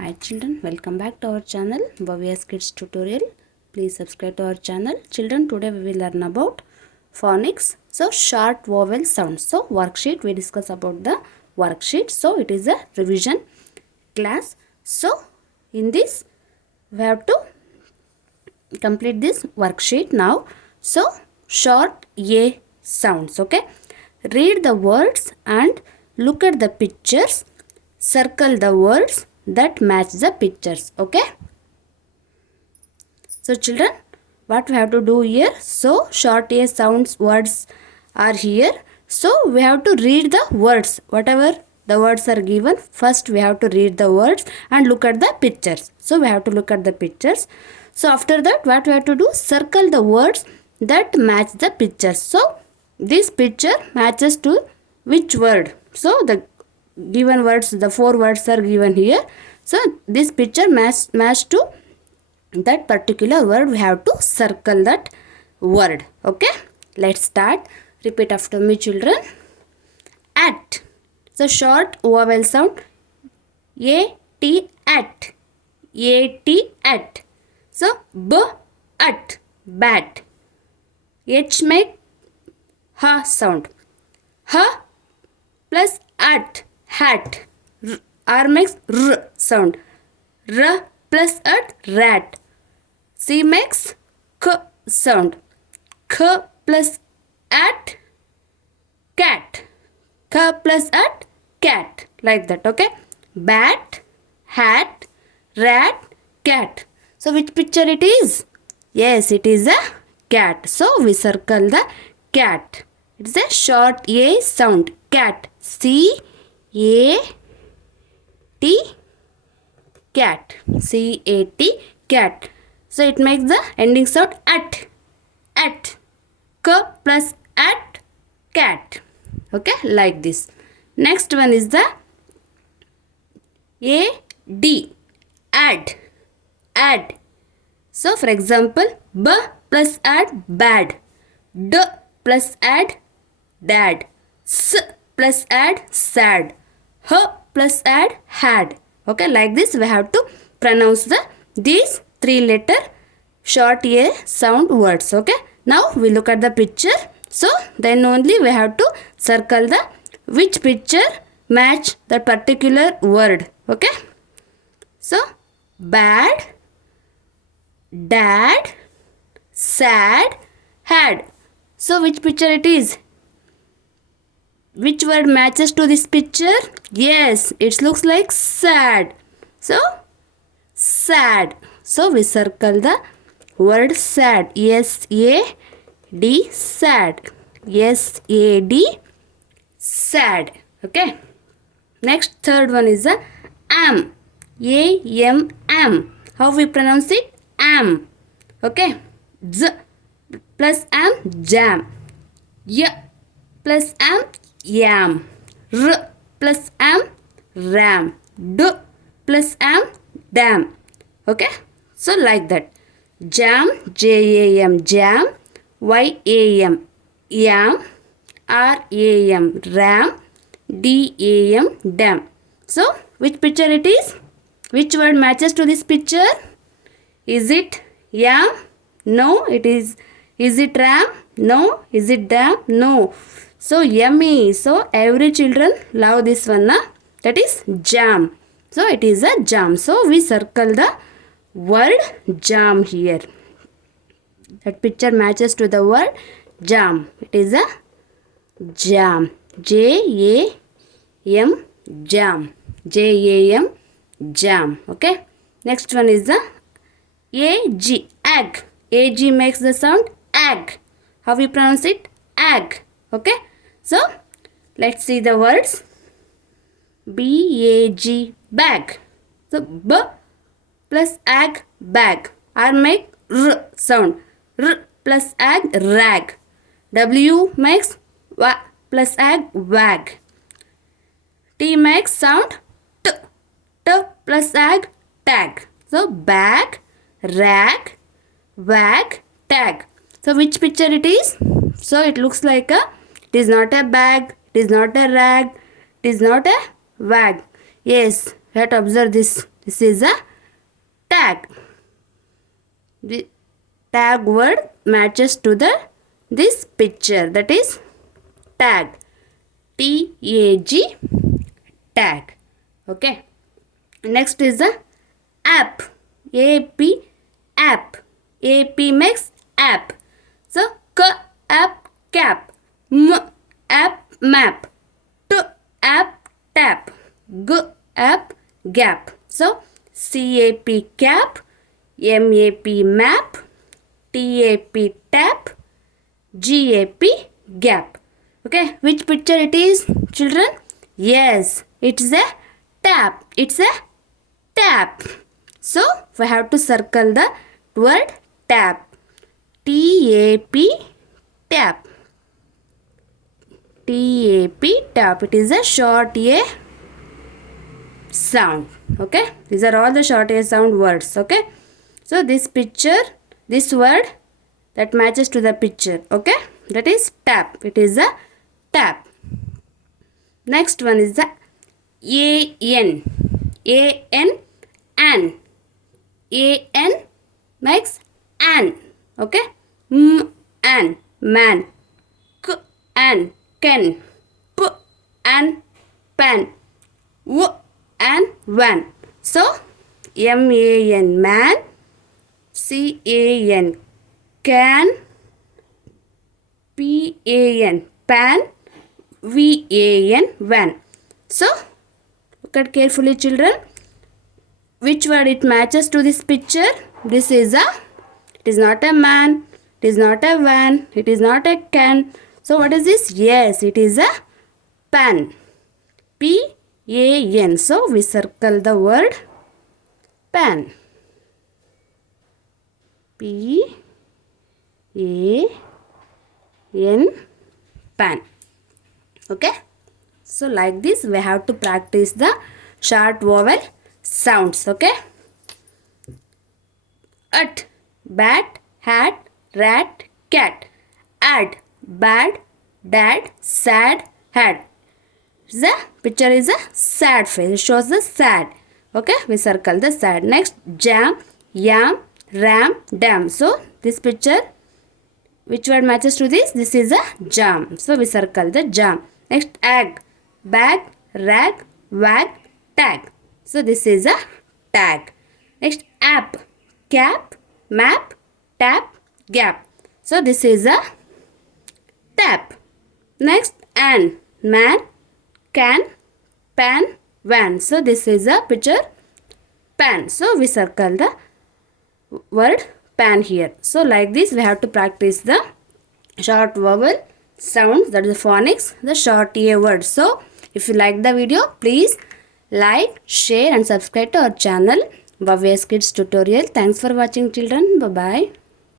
Hi children, welcome back to our channel Bhavya's Kids Tutorial. Please subscribe to our channel. Children, today we will learn about phonics. So short vowel sounds. So worksheet, we discuss about the worksheet. So it is a revision class. So in this we have to complete this worksheet now. So short A sounds. Okay. Read the words and look at the pictures. Circle the words that match the pictures. Okay. So children, what we have to do here? So short A sounds words are here. So we have to read the words. Whatever the words are given, first we have to read the words and look at the pictures. So we have to look at the pictures. So after that, what we have to do? Circle the words that match the pictures. So this picture matches to which word? So the given words, the 4 words are given here. So this picture match to that particular word. We have to circle that word. Okay, let's start. Repeat after me children. At. So short vowel sound. A-T, at. A-T, at. So B, at, bat. H make ha sound. Ha plus at, hat. R makes r sound. R plus at, rat. C makes k sound. K plus at, cat. K plus at, cat. Like that. Okay. Bat, hat, rat, cat. So which picture it is? Yes, it is a cat. So we circle the cat. It's a short A sound. Cat. C-A-T, cat. C-A-T, cat. So it makes the ending sound at. At. K plus at, cat. Okay, like this. Next one is the A-D. Add. Add. So for example, B plus add, bad. D plus add, dad. S plus add, sad. H plus add, had. Okay, like this we have to pronounce these 3-letter short A sound words. Okay, now we look at the picture. So then only we have to circle the which picture match the particular word. Okay, so bad, dad, sad, had. So which picture it is? Which word matches to this picture? Yes, it looks like sad. So sad. So we circle the word sad. S-A-D, sad. S-A-D, sad. Okay. Next, third one is the am. A-M, am. How we pronounce it? Am. Okay. Z plus am, jam. Y plus am, yam. R plus am, ram. D plus am, dam. Okay. So like that. Jam, J-A-M, jam. Y-A-M, yam. R-A-M, ram. D-A-M, dam. So which picture it is? Which word matches to this picture? Is it yam? No, it is. Is it ram? No. Is it dam? No. So yummy. So every children love this one. Na? That is jam. So it is a jam. So we circle the word jam here. That picture matches to the word jam. It is a jam. J-A-M, jam. J-A-M, jam. Okay. Next one is the A-G, egg. A-G makes the sound egg. How we pronounce it? Egg. Okay. So let's see the words. B-A-G, bag. So B plus egg, bag. R make R sound. R plus egg, rag. W makes W plus egg, wag. T makes sound T. T plus egg, tag. So bag, rag, wag, tag. So which picture it is? So it looks like it is not a bag, it is not a rag, it is not a wag. Yes, we have to observe this This is a tag. The tag word matches to this picture, that is tag. T-A-G, tag. Okay. Next is the app. A-P, app. A-P makes app. So app, cap. App, map. App, tap. App, gap. So C-A-P, cap. M-A-P, map. T-A-P, tap. G-A-P, gap. Okay, which picture it is, children? Yes, it's a tap. It's a tap. So we have to circle the word tap. T-A-P, tap. T-A-P, tap. It is a short A sound. Okay, these are all the short A sound words. Okay, so this picture, this word that matches to the picture. Okay, that is tap. It is a tap. Next one is the A-N. A-N, an. A-N makes an. Okay. An, man. An, can. An, pan. And van. So M-A-N, man. C-A-N, can. P-A-N, pan. V-A-N, van. So look at carefully, children. Which word it matches to this picture? This is a, it is not a man, it is not a van, it is not a can. So what is this? Yes, it is a pan. P-A-N. So we circle the word pan. P-A-N, pan. Okay. So like this we have to practice the short vowel sounds. Okay. At, bat, hat, rat, cat. Add, bad, dad, sad, had. The picture is a sad face. It shows the sad. Okay. We circle the sad. Next, jam, yam, ram, dam. So this picture, which word matches to this? This is a jam. So we circle the jam. Next, ag, bag, rag, wag, tag. So this is a tag. Next, app, cap, map, tap, gap. So this is a tap. Next, an, man, can, pan, van. So this is a picture pan. So we circle the word pan here. So like this we have to practice the short vowel sounds, that is the phonics, the short A words. So if you like the video, please like, share and subscribe to our channel Bhavya's Kids Tutorial. Thanks for watching, children. Bye bye.